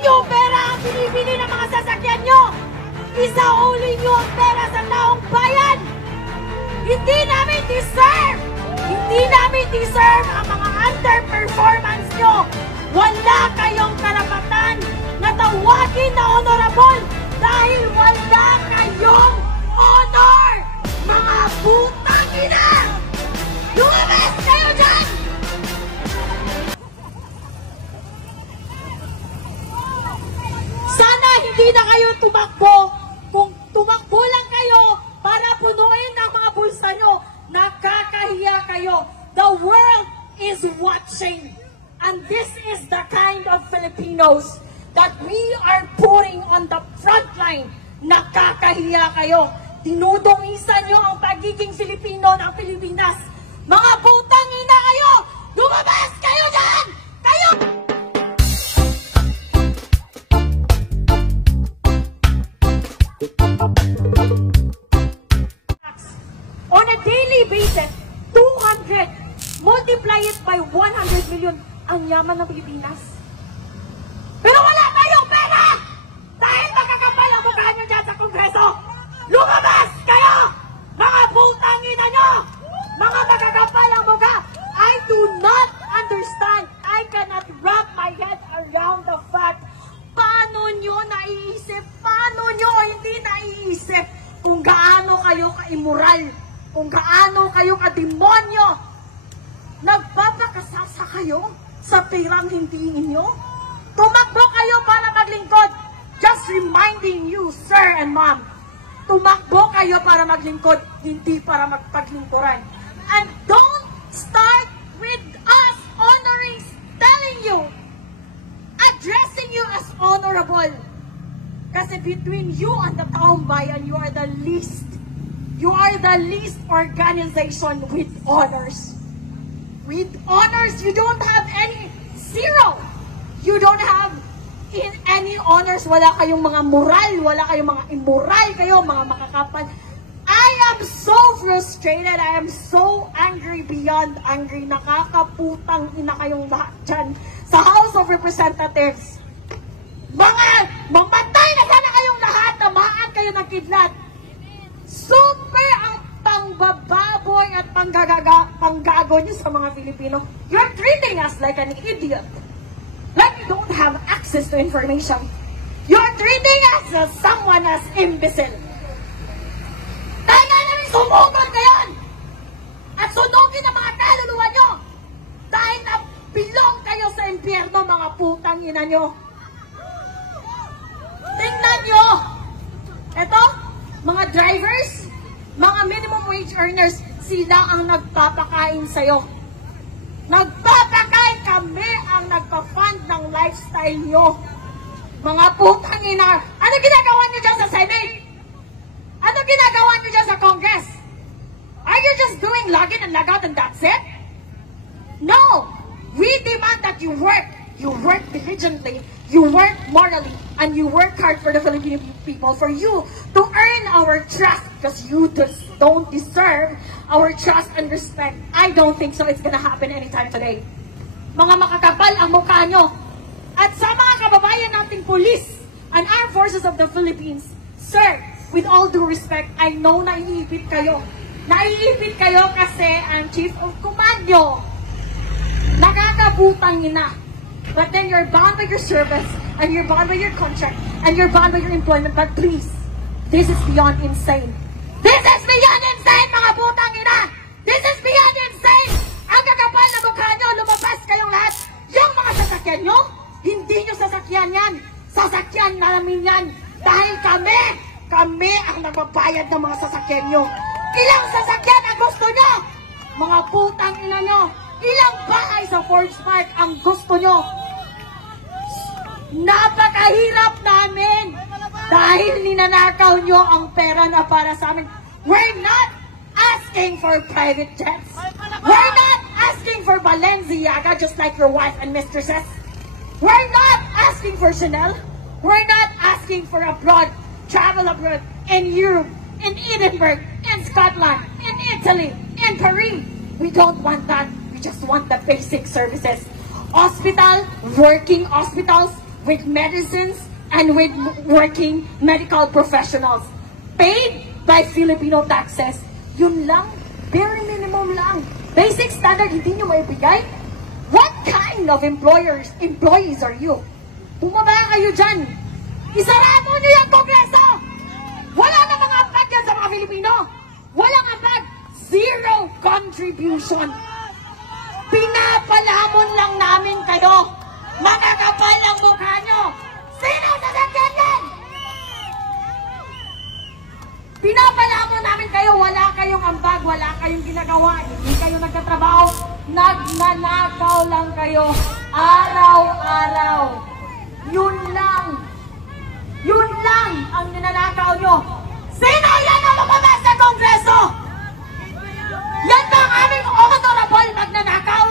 nyo pera ang binibili ng mga sasakyan nyo! Isauli nyo ang pera sa taong bayan! Hindi namin deserve! Hindi namin deserve ang mga underperformance nyo! Wala kayong karapatan na tawagin na honorable dahil wala kayong honor! Mga putang ina! Lumabas kayo dyan! Sana hindi na kayo tumakbo. Kung tumakbo lang kayo para punuin ang mga bulsa nyo, nakakahiya kayo. The world is watching. And this is the kind of Filipinos that we are putting on the front line. Nakakahiya kayo. Dinudungisan nyo ang pagiging Filipino ng Pilipinas. Mga putang ina kayo! Lumabas kayo dyan! Kayo! On a daily basis, 200, multiply it by 100 million, ang yaman ng Pilipinas. Pero wala tayong pera! Dahil makakapal ang mukha nyo dyan sa Kongreso! Lumabas kayo! Mga putang ina nyo! Mga makakapal ang mukha! I do not understand. I cannot wrap my head around the fact. Paano nyo naiisip? Paano nyo hindi naiisip kung gaano kayo ka-immoral? Kung gaano kayo ka-demonyo? Nagpapakasasa kayo sa perang hindi inyo? Tumakbo kayo para maglingkod. Just reminding you, sir and ma'am, tumakbo kayo para maglingkod, hindi para magpaglingkuran. And don't start with us honoring, telling you, addressing you as honorable. Kasi between you and the taong bayan, you are the least. You are the least organization with honors. With honors, you don't have any, zero. You don't have in any honors. Wala kayong mga moral, wala kayong mga immoral kayo, mga makakapal. I am so frustrated. I am so angry beyond angry. Nakakaputang ina kayong lahat dyan sa House of Representatives. Mamatay na sana kayong lahat, tamaan kayo ng kidlat. Super ang pangbababoy at panggago nyo sa mga Filipino. You're treating us like an idiot. Like you don't have access to information. You're treating us as someone as imbecile. Dahil nga namin sumugod ngayon at sunugin ang mga kaluluwa nyo dahil napilong kayo sa impyerno, mga putang ina nyo. Tingnan nyo. Ito, mga drivers, mga minimum wage earners, sila ang nagpapakain sa'yo. Nagpapakain, kami ang nagpa-fund ng lifestyle nyo. Mga putang ina. Ano ginagawa nyo dyan sa Senate? Ano ginagawa nyo dyan sa Congress? Are you just doing log in and log out and that's it? No! We demand that you work. You work diligently, you work morally, and you work hard for the Filipino people, for you to earn our trust, because you just don't deserve our trust and respect. I don't think so it's gonna happen anytime today. Mga makakapal ang mukha nyo. At sa mga kababayan nating police and armed forces of the Philippines, sir, with all due respect, I know naiipit kayo. Naiipit kayo kasi ang chief of command nyo nakakabutang ina. But then you're bound by your service, and you're bound by your contract, and you're bound by your employment. But please, this is beyond insane. This is beyond insane, mga putang ina! This is beyond insane! Ang kakapal na mukha nyo, lumabas kayong lahat. Yung mga sasakyan nyo, hindi nyo sasakyan yan. Sasakyan namin yan. Dahil kami ang nagbabayad ng mga sasakyan nyo. Ilang sasakyan ang gusto nyo? Mga putang ina nyo. Ilang bahay sa Forbes Park ang gusto nyo? Napakahirap namin dahil ninanakaw nyo ang pera na para sa amin. We're not asking for private jets. We're not asking for Balenciaga just like your wife and mistresses. We're not asking for Chanel. We're not asking for travel abroad in Europe, in Edinburgh, in Scotland, in Italy, in Paris. We don't want that. We just want the basic services. Hospital, working hospitals, with medicines, and with working medical professionals. Paid by Filipino taxes. Yun lang. Bare minimum lang. Basic standard, hindi nyo maibigay? What kind of employees are you? Bumaba kayo dyan. Isarado nyo yung Kongreso! Wala na mga ambag yan sa mga Filipino. Walang ambag. Zero contribution. Pinapalamon lang namin kayo. Mga kapal ang mukha nyo. Sino sasakyan yan? Pinapalamon namin kayo. Wala kayong ambag. Wala kayong ginagawa. Hindi kayo nagtatrabaho. Nagnanakaw lang kayo. Araw-araw. Yun lang. Yun lang ang ninanakaw nyo. Sino yan ang lumabas sa Kongreso? Yan ba ang aming honorable magnanakaw?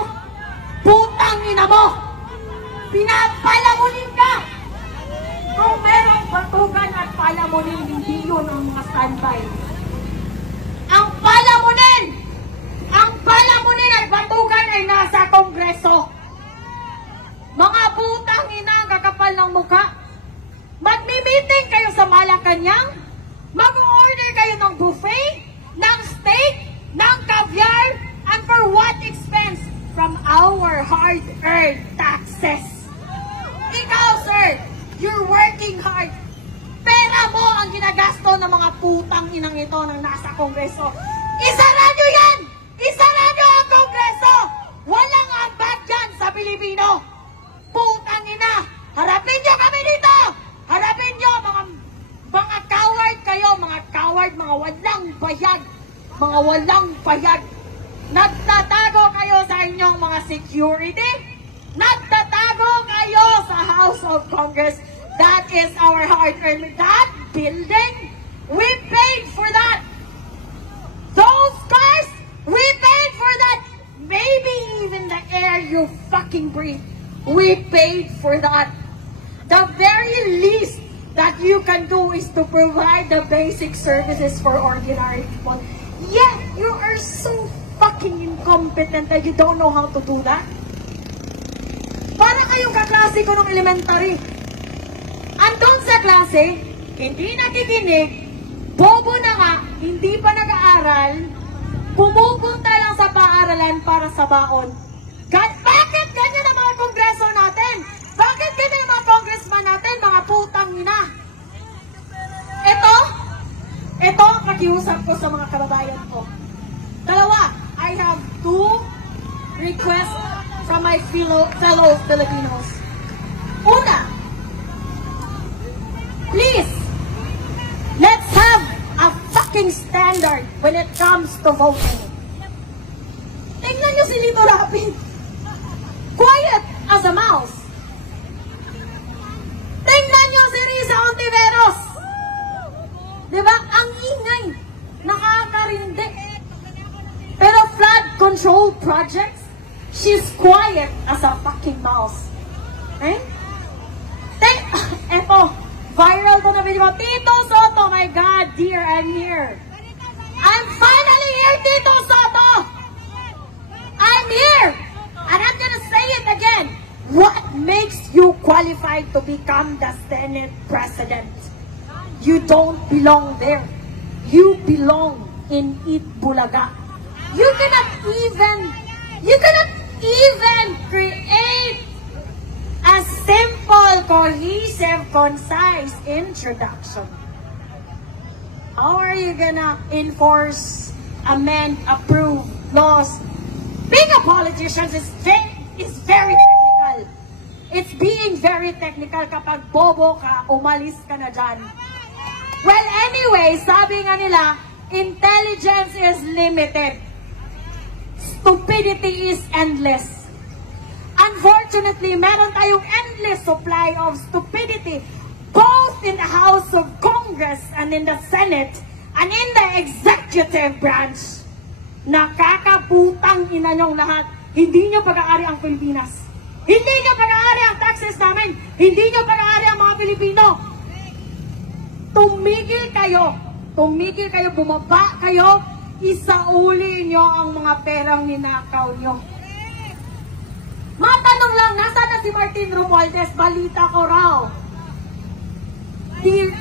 Putang ina mo! Pinapalamunin ka! Kung merong batugan at palamunin, hindi yun ang mga standby. Ang palamunin at batugan ay nasa Kongreso. Mga putang ina ang kakapal ng mukha. Magmi-meeting kayo sa Malacanang, mag-order kayo ng buffet, ng steak, ng caviar, and for what expense? From our hard-earned taxes. Ikaw, sir, you're working hard. Pera mo ang ginagasto ng mga putang inang ito ng nasa Kongreso. Isara nyo yan! Isara nyo ang Kongreso! Walang ambag dyan sa Pilipino! Putang ina! Harapin nyo kami dito! Harapin nyo, mga coward kayo, mga coward, mga walang bayad. Mga walang bayad. Nagtatago kayo sa inyong mga security. Nagtatago kayo sa House of Congress. That is our hard-earned. That building, we paid for that. Those cars, we paid for that. Maybe even the air you fucking breathe, we paid for that. The very least that you can do is to provide the basic services for ordinary people. Yet, you are so fucking incompetent that you don't know how to do that. Para kayong kaklase ko nung elementary. Andun sa klase, hindi nakikinig, bobo na nga, hindi pa nag-aaral, pumupunta lang sa paaralan para sa baon. Bakit ganyan ang mga kongreso natin? Bakit ganyan ang mga congressman natin, mga putang ina? Ito ang pakiusap ko sa mga kababayan ko. Dalawa, I have two requests from my fellow Filipinos. Una, please, let's have a fucking standard when it comes to voting. Tingnan nyo si Lito Lapid. Quiet as a mouse. Tingnan nyo si Risa Ontiveros. Diba? Ang ingay. Nakakarindi. Pero flood control projects, she's quiet as a fucking mouse. Eh? Eto, viral ko na video. Tito Soto, my God, dear, I'm here. I'm finally here, Tito Soto! I'm here! And I'm gonna say it again. What makes you qualified to become the Senate President? You don't belong there. You belong in Itbulaga. You cannot even create a simple, cohesive, concise introduction. How are you gonna enforce, amend, approve laws? Being a politician is very technical. It's being very technical. Kapag bobo ka, umalis ka na dyan. Well, anyway, sabi nga nila, intelligence is limited. Stupidity is endless. Unfortunately, meron tayong endless supply of stupidity, both in the House of Congress and in the Senate and in the executive branch. Nakakaputang ina nyong lahat. Hindi nyo pag-aari ang Pilipinas. Hindi nyo pag-aari ang taxes namin. Hindi nyo pag-aari ang mga Pilipino. Tumigil kayo, bumaba kayo, isauli nyo ang mga perang ninakaw nyo. Matanong lang, nasa na si Martin Romualdez? Balita ko raw. He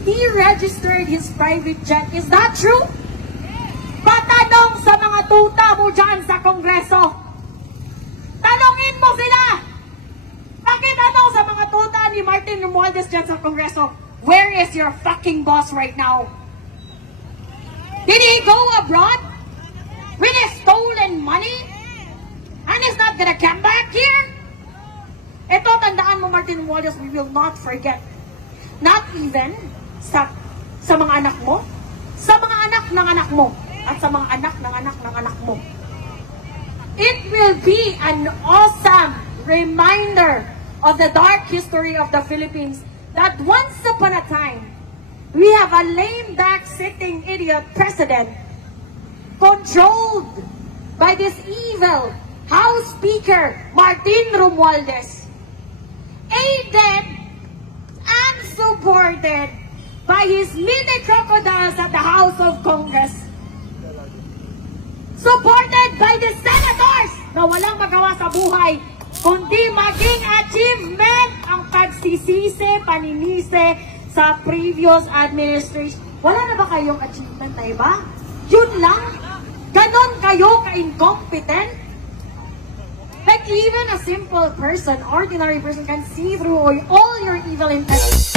deregistered his private jet. Is that true? Patanong sa mga tuta mo dyan sa Kongreso. Tanongin mo sila. Pakitanong sa mga tuta ni Martin Romualdez dyan sa Kongreso. Where is your fucking boss right now? Did he go abroad with his stolen money? And he's not gonna come back here? Ito, tandaan mo, Martin Romualdez, we will not forget. Not even sa mga anak mo, sa mga anak ng anak mo, at sa mga anak ng anak ng anak mo. It will be an awesome reminder of the dark history of the Philippines that once upon a time, we have a lame duck sitting idiot president controlled by this evil House Speaker Martin Romualdez, aided and supported by his mini crocodiles at the House of Congress, supported by the senators na walang magawa sa buhay kundi maging achievement ang pagsisisi, paninisi sa previous administration. Wala na ba kayong achievement na iba? Yun lang? Ganon kayo ka-incompetent? Like even a simple person, ordinary person can see through all your evil intentions.